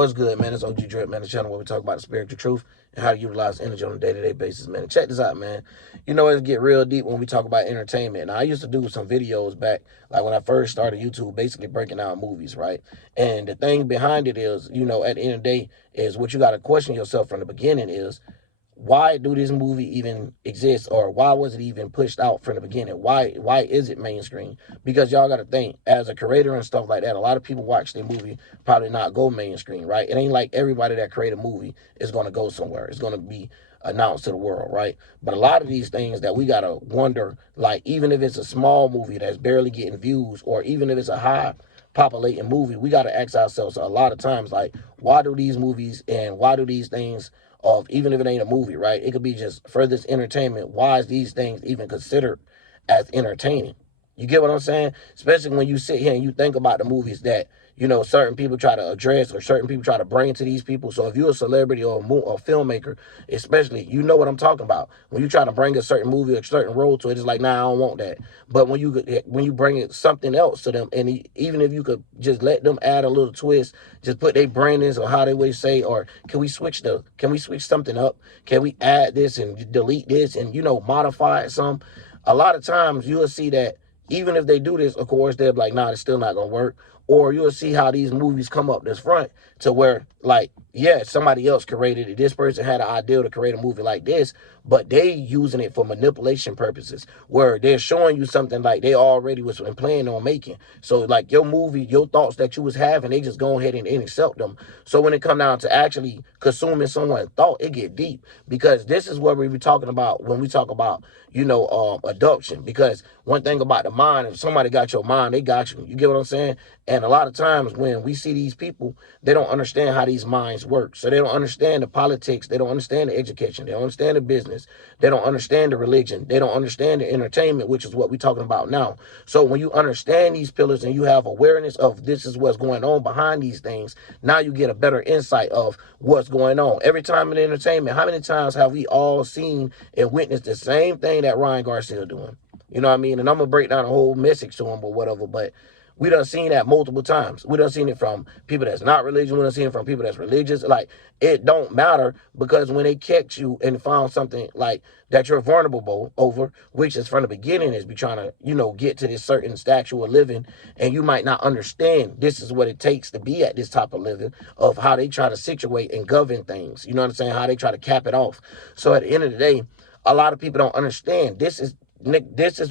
What's good, man? It's OG Drip, man, the channel where we talk about the spiritual truth and how to utilize energy on a day-to-day basis, man. And check this out, man. You know, it get real deep when we talk about entertainment. Now, I used to do some videos back, like when I first started YouTube, basically breaking down movies, right? And the thing behind it is, you know, at the end of the day, is what you got to question yourself from the beginning is, why do this movie even exist, or why was it even pushed out from the beginning? Why is it mainstream? Because y'all got to think, as a creator and stuff like that, a lot of people watch the movie probably not go mainstream, right? It ain't like everybody that create a movie is going to go somewhere. It's going to be announced to the world, right? But a lot of these things that we got to wonder, like even if it's a small movie that's barely getting views, or even if it's a high populating movie, we got to ask ourselves a lot of times, like, why do these movies and why do these things, of even if it ain't a movie, right? It could be just for this entertainment. Why is these things even considered as entertaining? You get what I'm saying? Especially when you sit here and you think about the movies that, you know, certain people try to address or certain people try to bring to these people. So if you're a celebrity or a filmmaker, especially, you know what I'm talking about. When you try to bring a certain movie or a certain role to it, it's like, nah, I don't want that. But when you bring it something else to them, and even if you could just let them add a little twist, just put their brandings or how they would say, or can we switch something up? Can we add this and delete this and, you know, modify it some? A lot of times you'll see that even if they do this, of course, they're like, nah, it's still not going to work. Or you'll see how these movies come up this front to where, like, yeah, somebody else created it. This person had an idea to create a movie like this, but they using it for manipulation purposes, where they're showing you something like they already was planning on making. So, like, your movie, your thoughts that you was having, they just go ahead and accept them. So when it come down to actually consuming someone's thought, it get deep. Because this is what we be talking about when we talk about, you know, adoption. Because one thing about the mind, if somebody got your mind, they got you. You get what I'm saying? And a lot of times when we see these people, they don't understand how these minds work. So they don't understand the politics. They don't understand the education. They don't understand the business. They don't understand the religion. They don't understand the entertainment, which is what we're talking about now. So when you understand these pillars and you have awareness of this is what's going on behind these things, now you get a better insight of what's going on. Every time in entertainment, how many times have we all seen and witnessed the same thing that Ryan Garcia doing? You know what I mean? And I'm going to break down a whole message to him or whatever, but we done seen that multiple times. We done seen it from people that's not religious. We done seen it from people that's religious. Like, it don't matter, because when they catch you and found something like that you're vulnerable over, which is from the beginning is be trying to, you know, get to this certain stature of living, and you might not understand this is what it takes to be at this type of living, of how they try to situate and govern things. You know what I'm saying? How they try to cap it off. So at the end of the day, a lot of people don't understand. This is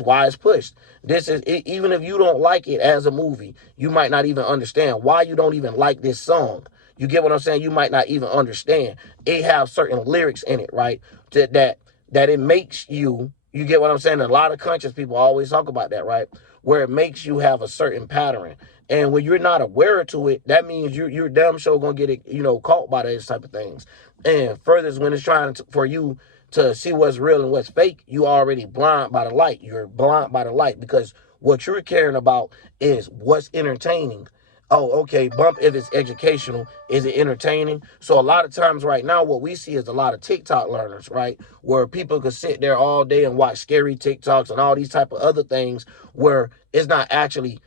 why it's pushed. This is, even if you don't like it as a movie, you might not even understand why you don't even like this song. You get what I'm saying? You might not even understand. It has certain lyrics in it, right? That it makes you. You get what I'm saying? A lot of conscious people always talk about that, right? Where it makes you have a certain pattern. And when you're not aware to it, that means you're damn sure gonna get it, you know, caught by those type of things. And further, when it's trying for you to see what's real and what's fake, you already blind by the light. You're blind by the light, because what you're caring about is what's entertaining. Oh, okay, bump if it's educational. Is it entertaining? So a lot of times right now, what we see is a lot of TikTok learners, right? Where people could sit there all day and watch scary TikToks and all these type of other things, where it's not actually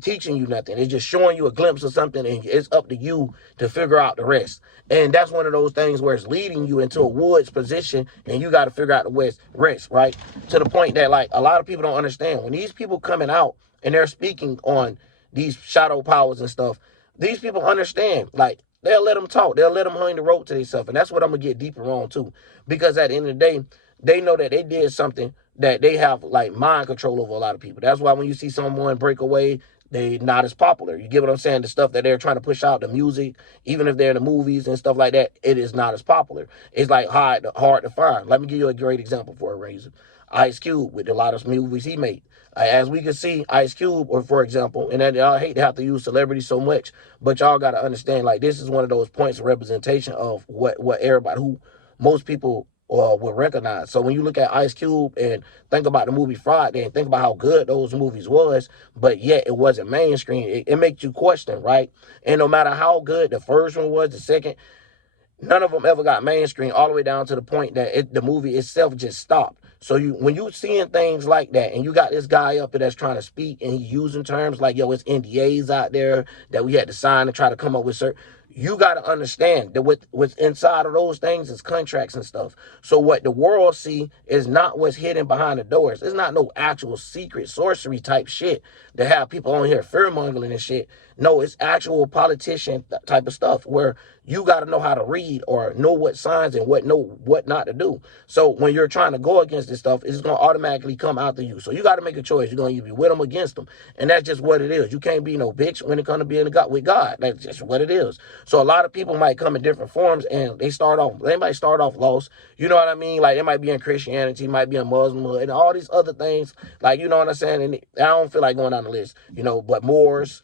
teaching you nothing. It's just showing you a glimpse of something, and it's up to you to figure out the rest. And that's one of those things where it's leading you into a woods position, and you got to figure out the rest, right? To the point that, like, a lot of people don't understand. When these people coming out and they're speaking on these shadow powers and stuff, these people understand. Like, they'll let them talk. They'll let them hang the rope to themselves. And that's what I'm going to get deeper on, too. Because at the end of the day, they know that they did something that they have, like, mind control over a lot of people. That's why when you see someone break away, they not as popular. You get what I'm saying? The stuff that they're trying to push out, the music, even if they're in the movies and stuff like that, it is not as popular. It's like hard to find. Let me give you a great example for a reason. Ice Cube, with a lot of movies he made. As we can see, Ice Cube, or for example, and I hate to have to use celebrities so much, but y'all got to understand, like, this is one of those points of representation of what everybody, who most people will recognize. So when you look at Ice Cube and think about the movie Friday and think about how good those movies was, but yet it wasn't mainstream, it makes you question, right? And no matter how good the first one was, the second, none of them ever got mainstream, all the way down to the point that the movie itself just stopped. So when you seeing things like that, and you got this guy up there that's trying to speak, and he's using terms like, yo, it's NDAs out there that we had to sign to try to come up with certain. You got to understand that what's inside of those things is contracts and stuff. So what the world see is not what's hidden behind the doors. It's not no actual secret sorcery type shit to have people on here fear mongering and shit. No, it's actual politician type of stuff where you got to know how to read or know what signs and what not to do. So when you're trying to go against this stuff, it's going to automatically come out to you. So you got to make a choice. You're going to either be with them or against them. And that's just what it is. You can't be no bitch when it comes to being with God. That's just what it is. So a lot of people might come in different forms and they might start off lost. You know what I mean? Like they might be in Christianity, might be a Muslim, and all these other things. Like, you know what I'm saying? And I don't feel like going down the list, but Moors,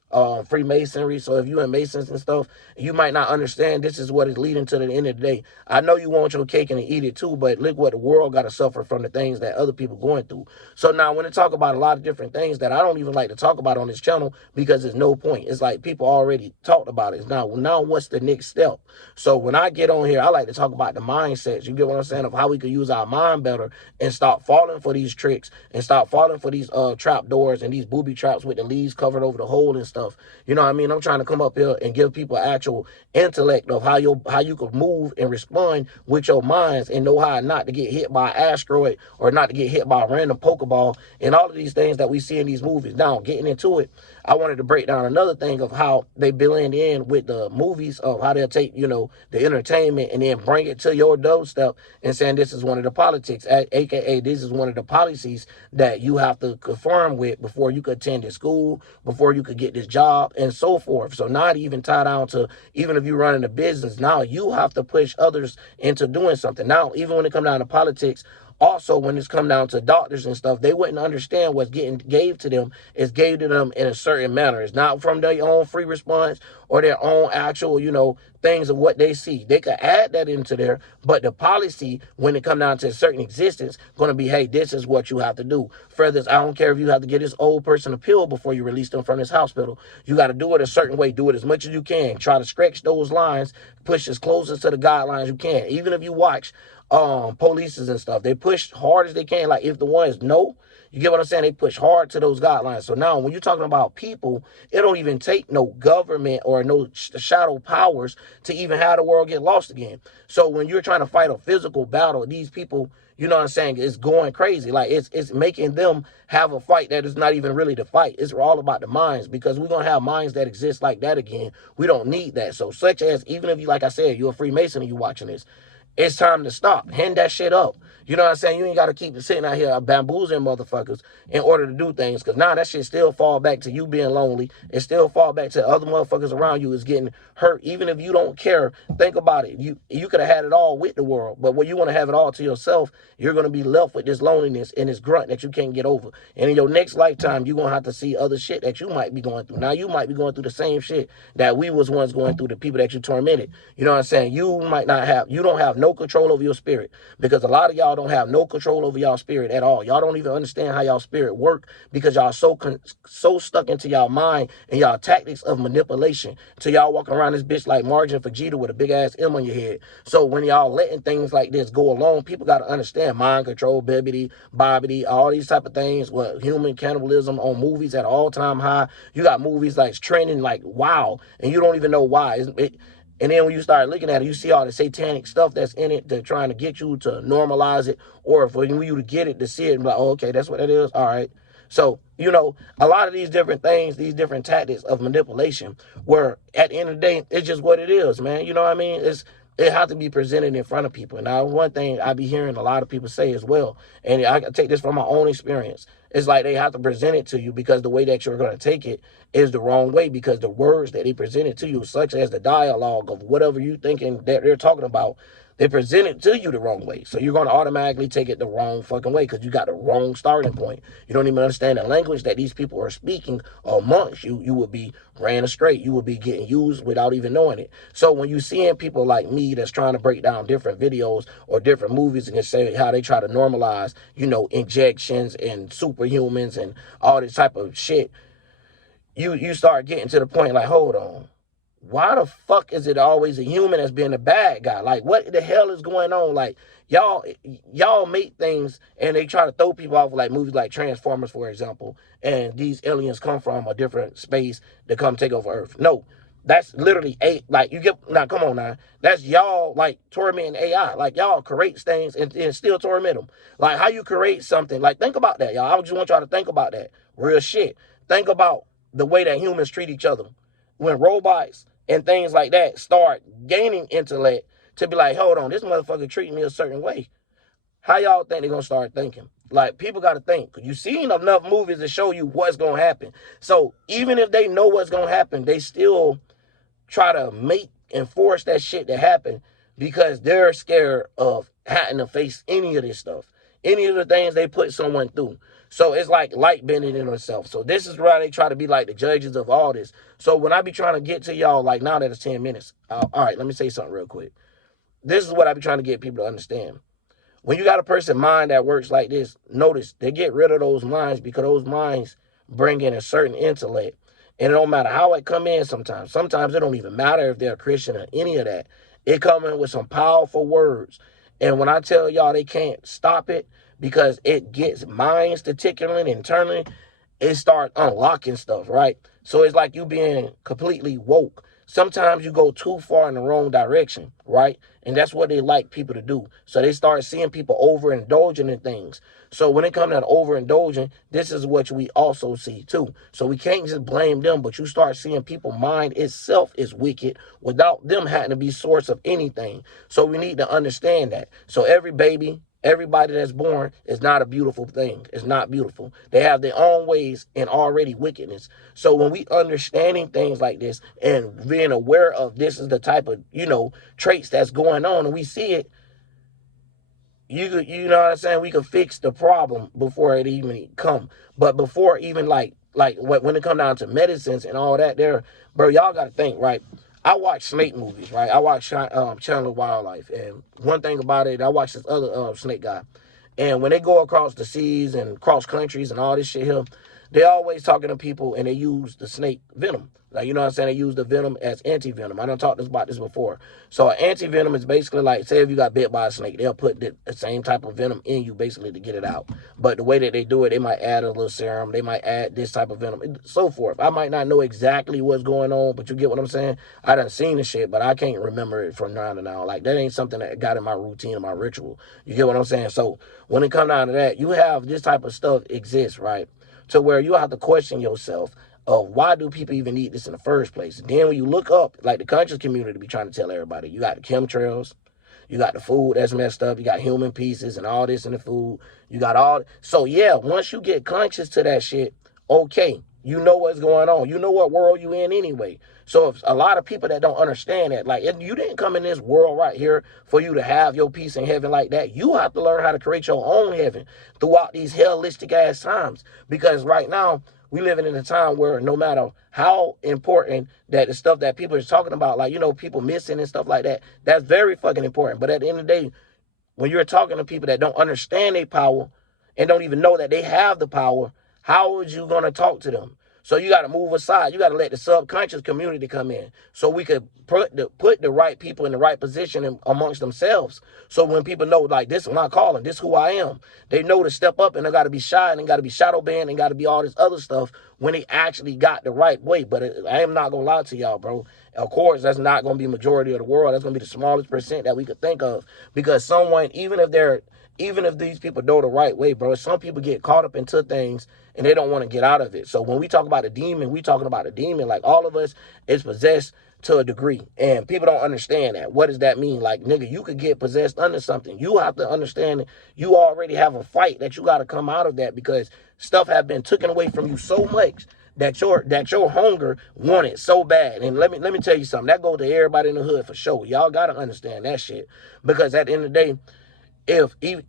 Freemasonry. So if you in Masons and stuff, you might not understand this is what is leading to the end of the day. I know you want your cake and eat it too, but look what the world got to suffer from the things that other people going through. So now when they talk about a lot of different things that I don't even like to talk about on this channel because there's no point. It's like people already talked about it. Now what's the next step? So when I get on here, I like to talk about the mindsets. You get what I'm saying? Of how we could use our mind better and stop falling for these tricks and stop falling for these trap doors and these booby traps with the leaves covered over the hole and stuff. You know what I mean? I'm trying to come up here and give people actual intellect of how you could move and respond with your minds and know how not to get hit by an asteroid or not to get hit by a random Pokeball and all of these things that we see in these movies. Now, getting into it, I wanted to break down another thing of how they blend in with the movies of how they'll take, the entertainment and then bring it to your doorstep and saying this is one of the politics, aka this is one of the policies that you have to conform with before you could attend this school, before you could get this job, and so forth. So not even tie down to, even if you're running a business, now you have to push others into doing something. Now, even when it comes down to politics, also, when it's come down to doctors and stuff, they wouldn't understand what's getting gave to them is gave to them in a certain manner. It's not from their own free response or their own actual, things of what they see. They could add that into there, but the policy, when it come down to a certain existence, going to be, hey, this is what you have to do. Further, I don't care if you have to get this old person a pill before you release them from this hospital. You got to do it a certain way. Do it as much as you can. Try to stretch those lines, push as close as to the guidelines you can. Even if you watch polices and stuff, they push hard as they can. Like if the ones know, you get what I'm saying? They push hard to those guidelines. So now when you're talking about people, it don't even take no government or no shadow powers to even have the world get lost again. So when you're trying to fight a physical battle, these people, you know what I'm saying, it's going crazy. Like it's making them have a fight that is not even really the fight. It's all about the minds, because we're going to have minds that exist like that again. We don't need that. So such as, even if you, like I said, you're a Freemason and you're watching this, it's time to stop. Hand that shit up. You know what I'm saying? You ain't got to keep sitting out here bamboozling motherfuckers in order to do things. Because now that shit still fall back to you being lonely. It still fall back to other motherfuckers around you is getting hurt. Even if you don't care, think about it. You could have had it all with the world. But when you want to have it all to yourself, you're going to be left with this loneliness and this grunt that you can't get over. And in your next lifetime, you're going to have to see other shit that you might be going through. Now, you might be going through the same shit that we was once going through, the people that you tormented. You know what I'm saying? You don't have no control over your spirit, because a lot of y'all don't have no control over y'all spirit at all. Y'all don't even understand how y'all spirit work, because y'all so stuck into y'all mind and y'all tactics of manipulation till y'all walking around this bitch like Margin Vegeta with a big ass M on your head. So when y'all letting things like this go along, people got to understand mind control, bibbity, bobbity, all these type of things. What human cannibalism on movies at all time high. You got movies like trending like wow, and you don't even know why. And then when you start looking at it, you see all the satanic stuff that's in it. They're trying to get you to normalize it, or for you to get it, to see it and be like, oh, okay, that's what it is. All right. So, a lot of these different things, these different tactics of manipulation, where at the end of the day, it's just what it is, man. You know what I mean? It has to be presented in front of people. Now, one thing I be hearing a lot of people say as well, and I take this from my own experience, it's like they have to present it to you, because the way that you're going to take it is the wrong way, because the words that they presented to you, such as the dialogue of whatever you thinking that they're talking about, they present it to you the wrong way. So you're going to automatically take it the wrong fucking way, because you got the wrong starting point. You don't even understand the language that these people are speaking amongst you. You would be ran astray. You would be getting used without even knowing it. So when you seeing people like me that's trying to break down different videos or different movies and say how they try to normalize, injections and superhumans and all this type of shit, you start getting to the point like, hold on. Why the fuck is it always a human that's being a bad guy? Like, what the hell is going on? Like, y'all make things and they try to throw people off, like movies like Transformers, for example, and these aliens come from a different space to come take over Earth. No, That's literally like you get now. Come on now, that's y'all like tormenting AI. Like y'all create things and still torment them. Like how you create something. Like think about that, y'all. I just want y'all to think about that. Real shit. Think about the way that humans treat each other. When robots and things like that start gaining intellect to be like, hold on, this motherfucker treating me a certain way. How y'all think they're gonna start thinking? Like people gotta think. Cause you've seen enough movies to show you what's gonna happen. So even if they know what's gonna happen, they still try to make and force that shit to happen because they're scared of having to face any of this stuff, any of the things they put someone through. So it's like light bending in itself. So this is why they try to be like the judges of all this. So when I be trying to get to y'all, like now that it's 10 minutes, all right, let me say something real quick. This is what I be trying to get people to understand. When you got a person mind that works like this, notice they get rid of those minds because those minds bring in a certain intellect. And it don't matter how it come in sometimes. Sometimes it don't even matter if they're a Christian or any of that. It come in with some powerful words. And when I tell y'all they can't stop it because it gets minds to tickling and turning, it starts unlocking stuff, right? So it's like you being completely woke. Sometimes you go too far in the wrong direction, right? And that's what they like people to do. So they start seeing people overindulging in things. So when it comes to overindulging, this is what we also see too. So we can't just blame them, but you start seeing people mind itself is wicked without them having to be source of anything. So we need to understand that. So every baby, everybody that's born is not a beautiful thing. It's not beautiful. They have their own ways and already wickedness. So when we understanding things like this and being aware of this is the type of, traits that's going on and we see it, you know what I'm saying? We could fix the problem before it even come. But before even like when it come down to medicines and all that there, bro, y'all got to think, right? I watch snake movies, right? I watch Channel of Wildlife. And one thing about it, I watch this other snake guy. And when they go across the seas and cross countries and all this shit here, they always talking to people and they use the snake venom. Like, you know what I'm saying? They use the venom as anti-venom. I done talked about this before. So an anti-venom is basically like, say if you got bit by a snake, they'll put the same type of venom in you basically to get it out. But the way that they do it, they might add a little serum. They might add this type of venom and so forth. I might not know exactly what's going on, but you get what I'm saying? I done seen the shit, but I can't remember it from now to now. Like, that ain't something that got in my routine or my ritual. You get what I'm saying? So when it comes down to that, you have this type of stuff exists, right? To where you have to question yourself of why do people even need this in the first place? And then when you look up, like the conscious community be trying to tell everybody, you got the chemtrails, you got the food that's messed up, you got human pieces and all this in the food, you got all. So yeah, once you get conscious to that shit, okay, you know what's going on. You know what world you in anyway. So if a lot of people that don't understand that, like, you didn't come in this world right here for you to have your peace in heaven like that. You have to learn how to create your own heaven throughout these hellistic ass times. Because right now, we living in a time where no matter how important that the stuff that people are talking about, like, people missing and stuff like that, that's very fucking important. But at the end of the day, when you're talking to people that don't understand their power and don't even know that they have the power, how are you going to talk to them? So you got to move aside. You got to let the subconscious community come in so we could put the right people in the right position amongst themselves. So when people know, like, this is my calling, this is who I am, they know to step up and they got to be shy and they got to be shadow banned and got to be all this other stuff when they actually got the right way. But I am not going to lie to y'all, bro. Of course, that's not going to be majority of the world. That's going to be the smallest percent that we could think of because someone, even if these people know the right way, bro, some people get caught up into things and they don't want to get out of it. So when we talk about a demon, we talking about a demon. Like, all of us is possessed to a degree. And people don't understand that. What does that mean? Like, nigga, you could get possessed under something. You have to understand that you already have a fight that you got to come out of that because stuff have been taken away from you so much that your hunger want it so bad. And let me tell you something. That goes to everybody in the hood for sure. Y'all got to understand that shit. Because at the end of the day,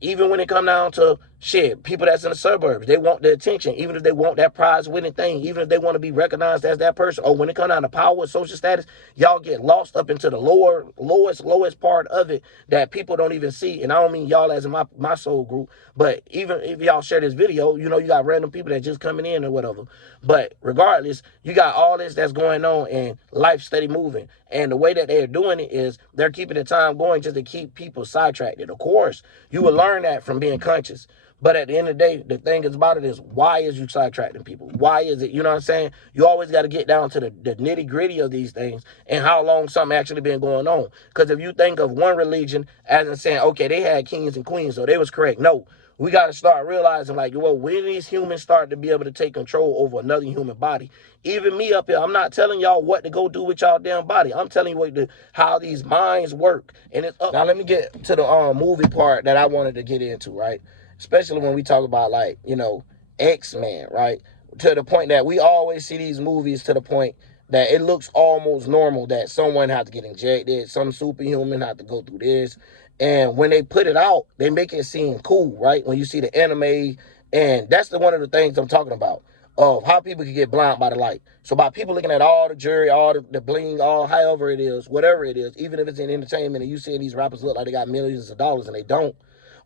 even when it come down to shit, people that's in the suburbs, they want the attention, even if they want that prize winning thing, even if they want to be recognized as that person, or when it come down to power, social status, y'all get lost up into the lowest part of it that people don't even see. And I don't mean y'all as in my soul group, but even if y'all share this video, you got random people that just coming in or whatever. But regardless, you got all this that's going on and life steady moving. And the way that they're doing it is they're keeping the time going just to keep people sidetracked. Of course, you will learn that from being conscious. But at the end of the day, the thing is about it is, why is you sidetracking people? Why is it, you know what I'm saying? You always got to get down to the nitty gritty of these things and how long something actually been going on. Because if you think of one religion as in saying, okay, they had kings and queens, so they was correct. No, we got to start realizing, like, well, when these humans start to be able to take control over another human body, even me up here, I'm not telling y'all what to go do with y'all damn body. I'm telling you how these minds work. And it's up. Now, let me get to the movie part that I wanted to get into, right? Especially when we talk about, like, you know, X-Men, right? To the point that we always see these movies to the point that it looks almost normal that someone has to get injected, some superhuman have to go through this. And when they put it out, they make it seem cool, right? When you see the anime, and that's one of the things I'm talking about, of how people can get blind by the light. So by people looking at all the jewelry, all the bling, all however it is, whatever it is, even if it's in entertainment and you see these rappers look like they got millions of dollars and they don't,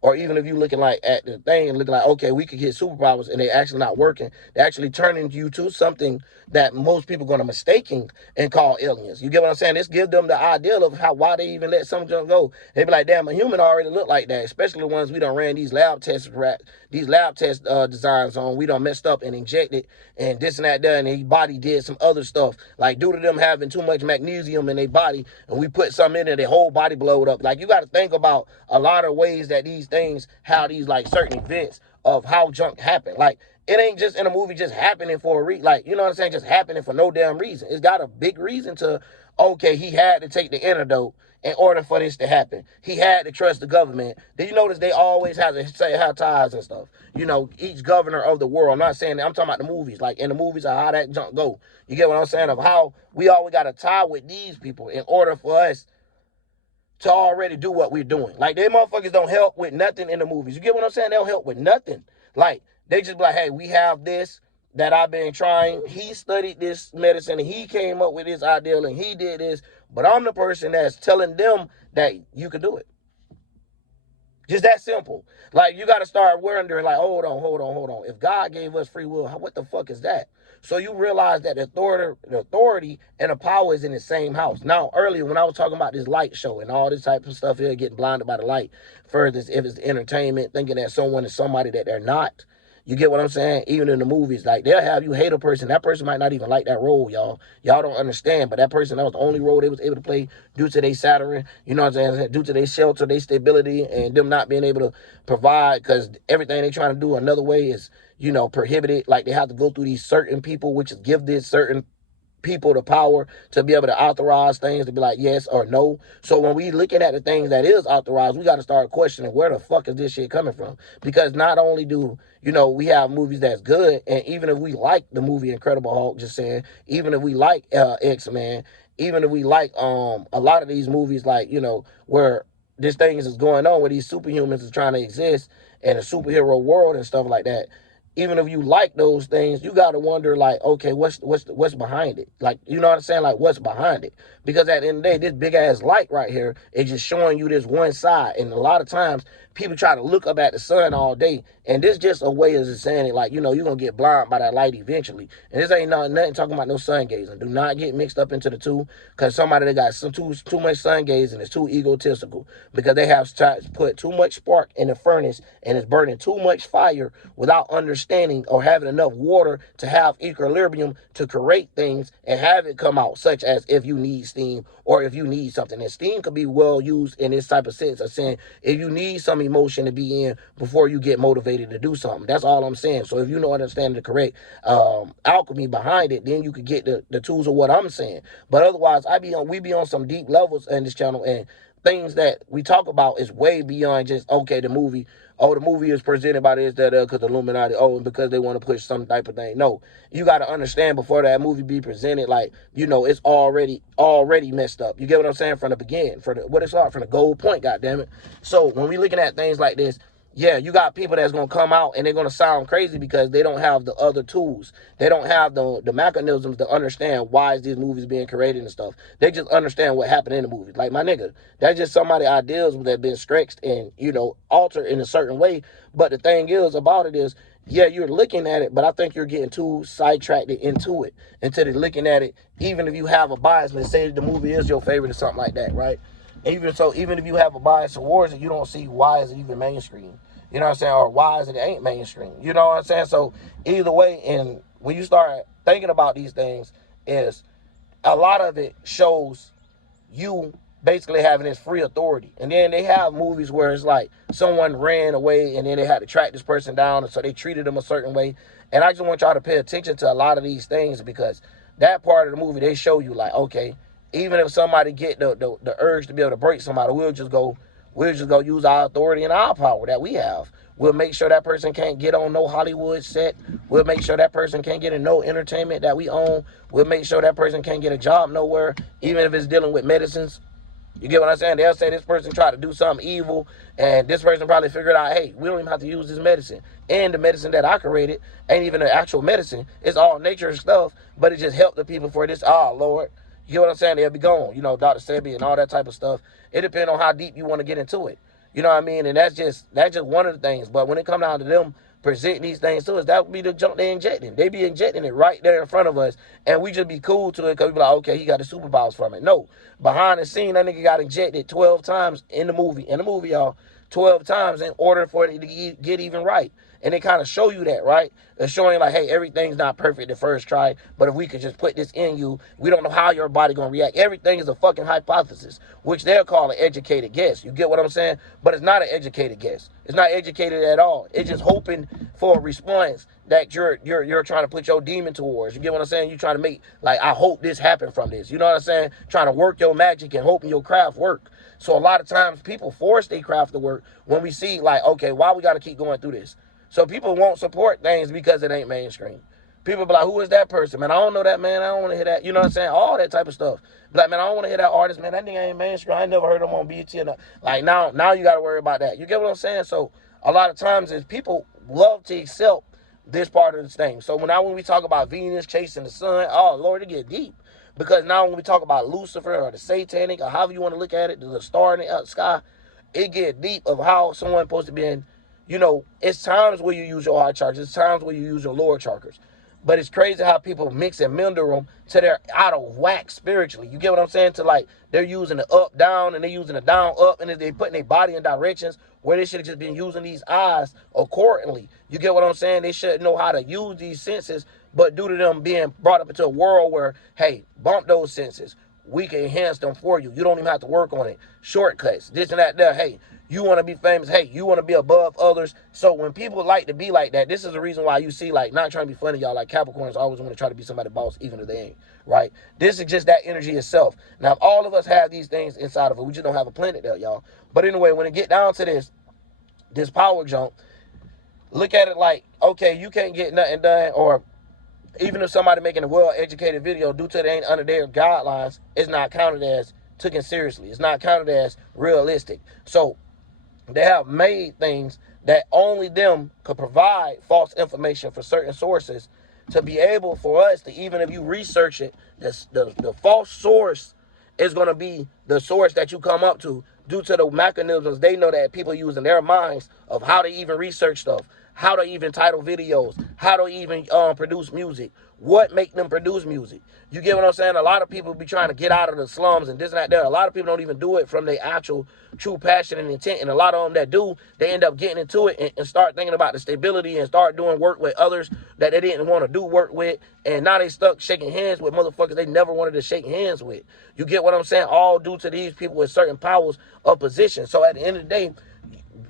or even if you looking like at the thing and looking like, okay, we could get superpowers and they actually not working, they actually turning you to something that most people going to mistaking and call aliens. You get what I'm saying? This gives them the idea of why they even let some junk go. They be like, damn, a human already look like that, especially the ones we done ran these lab test designs on. We done messed up and injected and this and that done, and his body did some other stuff. Like, due to them having too much magnesium in their body, and we put something in there, their whole body blowed up. Like, you got to think about a lot of ways that these things, how these, like, certain events of how junk happen. Like, it ain't just in a movie just happening for a reason. Like, you know what I'm saying? Just happening for no damn reason. It's got a big reason to, okay, he had to take the antidote in order for this to happen. He had to trust the government. Did you notice they always have to say have ties and stuff? You know, each governor of the world. I'm not saying that. I'm talking about the movies. Like, in the movies of how that junk go. You get what I'm saying? Of how we always got to tie with these people in order for us to already do what we're doing. Like, they motherfuckers don't help with nothing in the movies. You get what I'm saying? They don't help with nothing. Like, they just be like, hey, we have this that I've been trying. He studied this medicine and he came up with this ideal and he did this. But I'm the person that's telling them that you can do it. Just that simple. Like, you got to start wondering, like, hold on. If God gave us free will, what the fuck is that? So you realize that the authority and the power is in the same house. Now, earlier when I was talking about this light show and all this type of stuff here, getting blinded by the light, further if it's entertainment, thinking that someone is somebody that they're not. You get what I'm saying? Even in the movies, like, they'll have you hate a person. That person might not even like that role, y'all. Y'all don't understand, but that person, that was the only role they was able to play due to their Saturn, you know what I'm saying? Due to their shelter, their stability, and them not being able to provide, because everything they trying to do another way is, you know, prohibited. Like, they have to go through these certain people, which is give this certain people the power to be able to authorize things, to be like yes or no. So when we looking at the things that is authorized, we got to start questioning where the fuck is this shit coming from. Because not only do, you know, we have movies that's good, and even if we like the movie Incredible Hulk, just saying, even if we like X-Men, even if we like a lot of these movies, like, you know, where this thing is going on, where these superhumans is trying to exist in a superhero world and stuff like that, even if you like those things, you got to wonder, like, okay, what's behind it? Like, you know what I'm saying? Like, what's behind it? Because at the end of the day, this big ass light right here is just showing you this one side. And a lot of times people try to look up at the sun all day, and this just a way of saying it, like, you know, you're gonna get blind by that light eventually. And this ain't nothing talking about no sun gazing. Do not get mixed up into the two, because somebody that got too much sun gazing is too egotistical, because they have put too much spark in the furnace and it's burning too much fire without understanding or having enough water to have equilibrium to create things and have it come out, such as if you need steam or if you need something. And steam could be well used in this type of sense of saying if you need some emotion to be in before you get motivated to do something. That's all I'm saying. So if you know understand the correct alchemy behind it, then you could get the tools of what I'm saying. But otherwise, we be on some deep levels in this channel, and things that we talk about is way beyond just, okay, the movie. Oh, the movie is presented by this, that, because the Illuminati. Oh, and because they want to push some type of thing. No, you got to understand before that movie be presented, like, you know, it's already messed up. You get what I'm saying? From the beginning, from the gold point, goddammit. So when we looking at things like this, yeah, you got people that's going to come out and they're going to sound crazy because they don't have the other tools. They don't have the mechanisms to understand why is these movies being created and stuff. They just understand what happened in the movies. Like, my nigga, that's just somebody ideas that have been stretched and, you know, altered in a certain way. But the thing is about it is, yeah, you're looking at it, but I think you're getting too sidetracked into it, instead of looking at it, even if you have a bias, let's say the movie is your favorite or something like that, right? Even if you have a bias towards it, you don't see why is it even mainstream. You know what I'm saying? Or why is it ain't mainstream? You know what I'm saying? So either way, and when you start thinking about these things, is a lot of it shows you basically having this free authority. And then they have movies where it's like someone ran away and then they had to track this person down, and so they treated them a certain way. And I just want y'all to pay attention to a lot of these things, because that part of the movie, they show you like, okay, even if somebody get the urge to be able to break somebody, we'll just go use our authority and our power that we have. We'll make sure that person can't get on no Hollywood set. We'll make sure that person can't get in no entertainment that we own. We'll make sure that person can't get a job nowhere, even if it's dealing with medicines. You get what I'm saying? They'll say this person tried to do something evil, and this person probably figured out, hey, we don't even have to use this medicine. And the medicine that I created ain't even the actual medicine. It's all nature stuff, but it just helped the people for this. Oh, Lord. You get what I'm saying? They'll be gone. You know, Dr. Sebi and all that type of stuff. It depends on how deep you want to get into it. You know what I mean? And that's just one of the things. But when it comes down to them presenting these things to us, that would be the junk they injecting. They be injecting it right there in front of us, and we just be cool to it because we be like, okay, he got the superpowers from it. No, behind the scene, that nigga got injected 12 times in the movie, y'all, 12 times in order for it to get even right. And they kind of show you that, right? They're showing like, hey, everything's not perfect the first try, but if we could just put this in you, we don't know how your body gonna react. Everything is a fucking hypothesis, which they'll call an educated guess. You get what I'm saying? But it's not an educated guess. It's not educated at all. It's just hoping for a response that you're trying to put your demon towards. You get what I'm saying? You're trying to make, like, I hope this happened from this. You know what I'm saying? Trying to work your magic and hoping your craft work. So a lot of times people force their craft to work when we see like, okay, why we got to keep going through this? So people won't support things because it ain't mainstream. People be like, who is that person? Man, I don't know that, man. I don't want to hear that. You know what I'm saying? All that type of stuff. Like, man, I don't want to hear that artist, man. That nigga ain't mainstream. I ain't never heard him on BET. Like, now you got to worry about that. You get what I'm saying? So a lot of times is people love to accept this part of this thing. So when we talk about Venus chasing the sun, oh, Lord, it get deep. Because now when we talk about Lucifer or the satanic or however you want to look at it, the star in the sky, it get deep of how someone's supposed to be in. You know, it's times where you use your heart chakras. It's times where you use your lower chakras. But it's crazy how people mix and mender them to they're out of whack spiritually. You get what I'm saying? To like, they're using the up, down, and they're using the down, up, and they're putting their body in directions where they should have just been using these eyes accordingly. You get what I'm saying? They should know how to use these senses, but due to them being brought up into a world where, hey, bump those senses. We can enhance them for you. You don't even have to work on it. Shortcuts, this and that there. Hey, you want to be famous. Hey, you want to be above others. So when people like to be like that, this is the reason why you see, like, not trying to be funny, y'all, like Capricorns always want to try to be somebody's boss, even if they ain't, right? This is just that energy itself. Now, if all of us have these things inside of it, we just don't have a planet there, y'all. But anyway, when it get down to this power jump, look at it like, okay, you can't get nothing done, or even if somebody making a well-educated video, due to it ain't under their guidelines, it's not counted as taken seriously. It's not counted as realistic. So they have made things that only them could provide false information for certain sources to be able for us to, even if you research it, the false source is going to be the source that you come up to due to the mechanisms they know that people use in their minds of how to even research stuff, how to even title videos, how to even produce music, what make them produce music. You get what I'm saying? A lot of people be trying to get out of the slums and this and that there. A lot of people don't even do it from their actual true passion and intent. And a lot of them that do, they end up getting into it and start thinking about the stability and start doing work with others that they didn't want to do work with. And now they stuck shaking hands with motherfuckers they never wanted to shake hands with. You get what I'm saying? All due to these people with certain powers of position. So at the end of the day,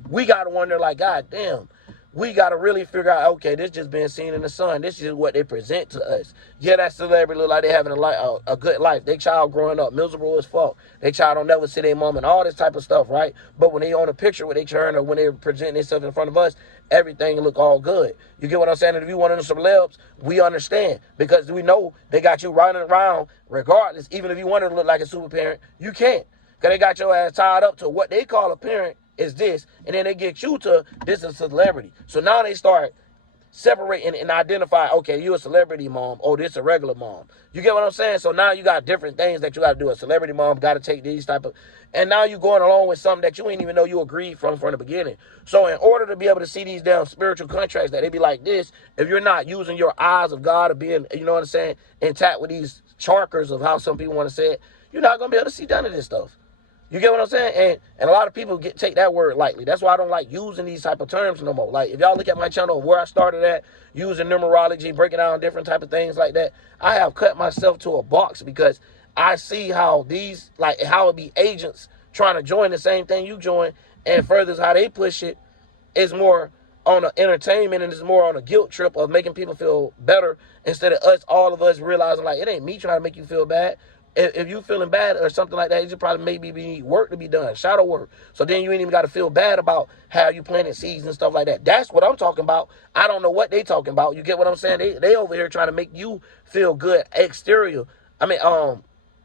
we got to wonder like, God damn. We got to really figure out, okay, this just being seen in the sun. This is what they present to us. Yeah, that celebrity look like they having a good life. They child growing up miserable as fuck. They child don't never see their mom and all this type of stuff, right? But when they on a picture with their children or when they present themselves in front of us, everything look all good. You get what I'm saying? And if you one of them celebs, we understand because we know they got you running around regardless. Even if you wanted to look like a super parent, you can't because they got your ass tied up to what they call a parent. Is this, and then they get you to this is a celebrity. So now they start separating and identify, okay, you a celebrity mom, oh, this a regular mom. You get what I'm saying? So now you got different things that you got to do. A celebrity mom got to take these type of, and now you going along with something that you ain't even know you agreed from the beginning. So in order to be able to see these damn spiritual contracts that they be like this, if you're not using your eyes of God or being, you know what I'm saying, intact with these chakras of how some people want to say it, you're not going to be able to see none of this stuff. You get what I'm saying? And a lot of people take that word lightly. That's why I don't like using these type of terms no more. Like, if y'all look at my channel, where I started at, using numerology, breaking down different type of things like that, I have cut myself to a box because I see how these, like, how it be agents trying to join the same thing you join, and furthers how they push it is more on an entertainment, and it's more on a guilt trip of making people feel better instead of all of us realizing, like, it ain't me trying to make you feel bad. If you feeling bad or something like that, you probably maybe need work to be done, shadow work. So then you ain't even got to feel bad about how you planted seeds and stuff like that. That's what I'm talking about. I don't know what they talking about. You get what I'm saying? They over here trying to make you feel good exterior. I mean,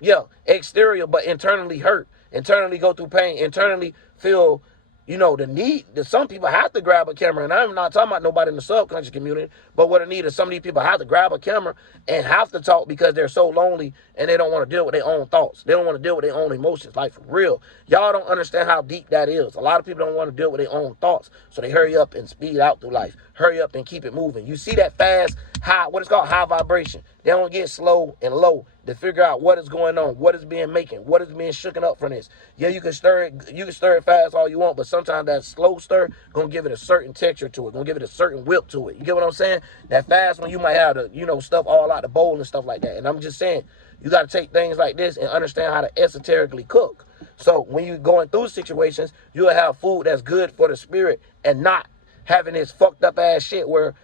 yeah, exterior, but internally hurt, internally go through pain, internally feel, the need that some people have to grab a camera. And I'm not talking about nobody in the subconscious community, but what I need is some of these people have to grab a camera and have to talk because they're so lonely and they don't want to deal with their own thoughts. They don't want to deal with their own emotions. Like, for real. Y'all don't understand how deep that is. A lot of people don't want to deal with their own thoughts. So they hurry up and speed out through life. Hurry up and keep it moving. You see that fast, high, what it's called, high vibration. They don't get slow and low to figure out what is going on, what is being making, what is being shooken up from this. Yeah, you can stir it fast all you want, but sometimes that slow stir gonna give it a certain texture to it, gonna give it a certain whip to it. You get what I'm saying? That fast one, you might have to, stuff all out the bowl and stuff like that. And I'm just saying, you gotta take things like this and understand how to esoterically cook. So when you're going through situations, you'll have food that's good for the spirit and not having this fucked up ass shit where,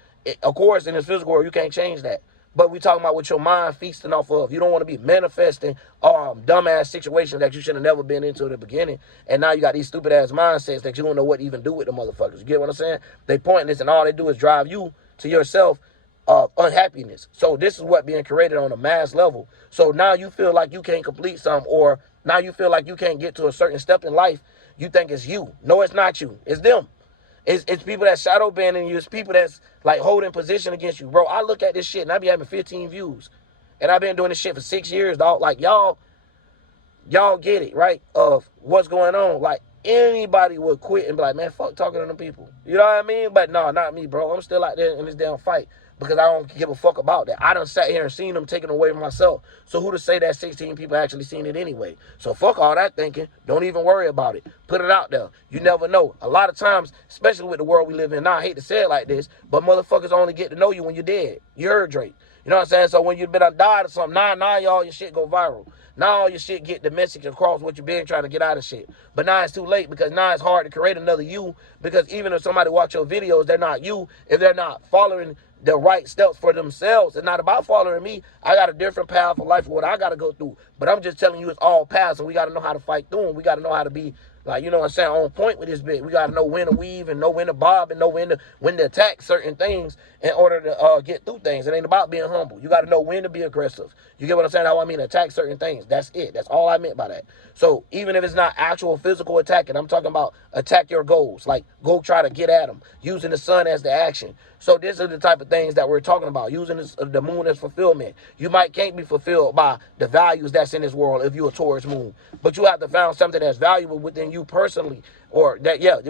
of course, in this physical world, you can't change that. But we talking about what your mind feasting off of. You don't want to be manifesting dumbass situations that you should have never been into in the beginning. And now you got these stupid ass mindsets that you don't know what to even do with the motherfuckers. You get what I'm saying? They pointless, and all they do is drive you to yourself unhappiness. So this is what being created on a mass level. So now you feel like you can't complete something, or now you feel like you can't get to a certain step in life. You think it's you. No, it's not you. It's them. It's people that's shadow banning you. It's people that's like holding position against you. Bro, I look at this shit and I be having 15 views. And I've been doing this shit for 6 years, dog. Like, y'all get it, right? Of what's going on. Like, anybody would quit and be like, man, fuck talking to them people. You know what I mean? But no, not me, bro. I'm still out there in this damn fight because I don't give a fuck about that. I done sat here and seen them taken away from myself. So who to say that 16 people actually seen it anyway? So fuck all that thinking. Don't even worry about it. Put it out there. You never know. A lot of times, especially with the world we live in now, I hate to say it like this, but motherfuckers only get to know you when you're dead. You heard Drake. You know what I'm saying? So when you've been died or something, now y'all your shit go viral. Now all your shit get the message across what you've been trying to get out of shit. But now it's too late because now it's hard to create another you, because even if somebody watch your videos, they're not you if they're not following the right steps for themselves. It's not about following me. I got a different path of life for what I got to go through. But I'm just telling you it's all paths, and we got to know how to fight through them. We got to know how to be, like, you know what I'm saying, on point with this bit. We got to know when to weave and know when to bob and know when to attack certain things in order to get through things. It ain't about being humble. You got to know when to be aggressive. You get what I'm saying? How I mean attack certain things. That's it. That's all I meant by that. So even if it's not actual physical attacking, I'm talking about attack your goals. Like, go try to get at them, using the sun as the action. So this is the type of things that we're talking about, using the moon as fulfillment. You can't be fulfilled by the values that's in this world if you're a Taurus moon. But you have to find something that's valuable within you personally, or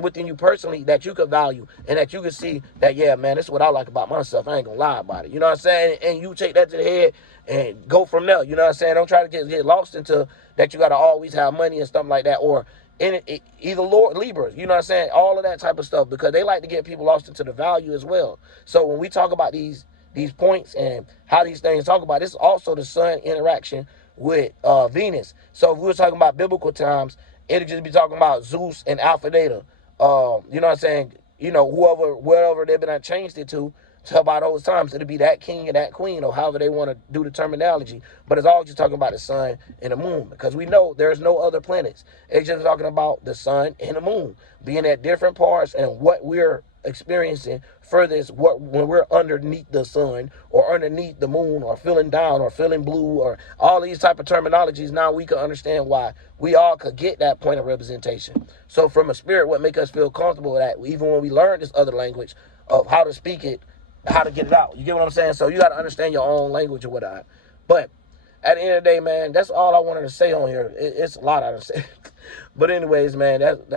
within you personally that you could value and that you could see that, yeah, man, this is what I like about myself. I ain't gonna lie about it. You know what I'm saying? And you take that to the head and go from there. You know what I'm saying? Don't try to get lost into that you got to always have money and stuff like that, or either Libras, you know what I'm saying? All of that type of stuff, because they like to get people lost into the value as well. So when we talk about these points and how these things talk about, this is also the sun interaction with Venus. So if we were talking about biblical times, it'd just be talking about Zeus and Alpha Data. You know what I'm saying? Whatever they've been changed it to about those times, it'll be that king and that queen, or however they want to do the terminology. But it's all just talking about the sun and the moon, because we know there's no other planets. It's just talking about the sun and the moon being at different parts, and what we're experiencing furthest when we're underneath the sun or underneath the moon, or feeling down or feeling blue, or all these type of terminologies. Now we can understand why we all could get that point of representation. So from a spirit, what make us feel comfortable with that, even when we learn this other language of how to speak it, how to get it out. You get what I'm saying? So you got to understand your own language or whatnot. But at the end of the day, man, that's all I wanted to say on here. It's a lot I done said. But anyways, man,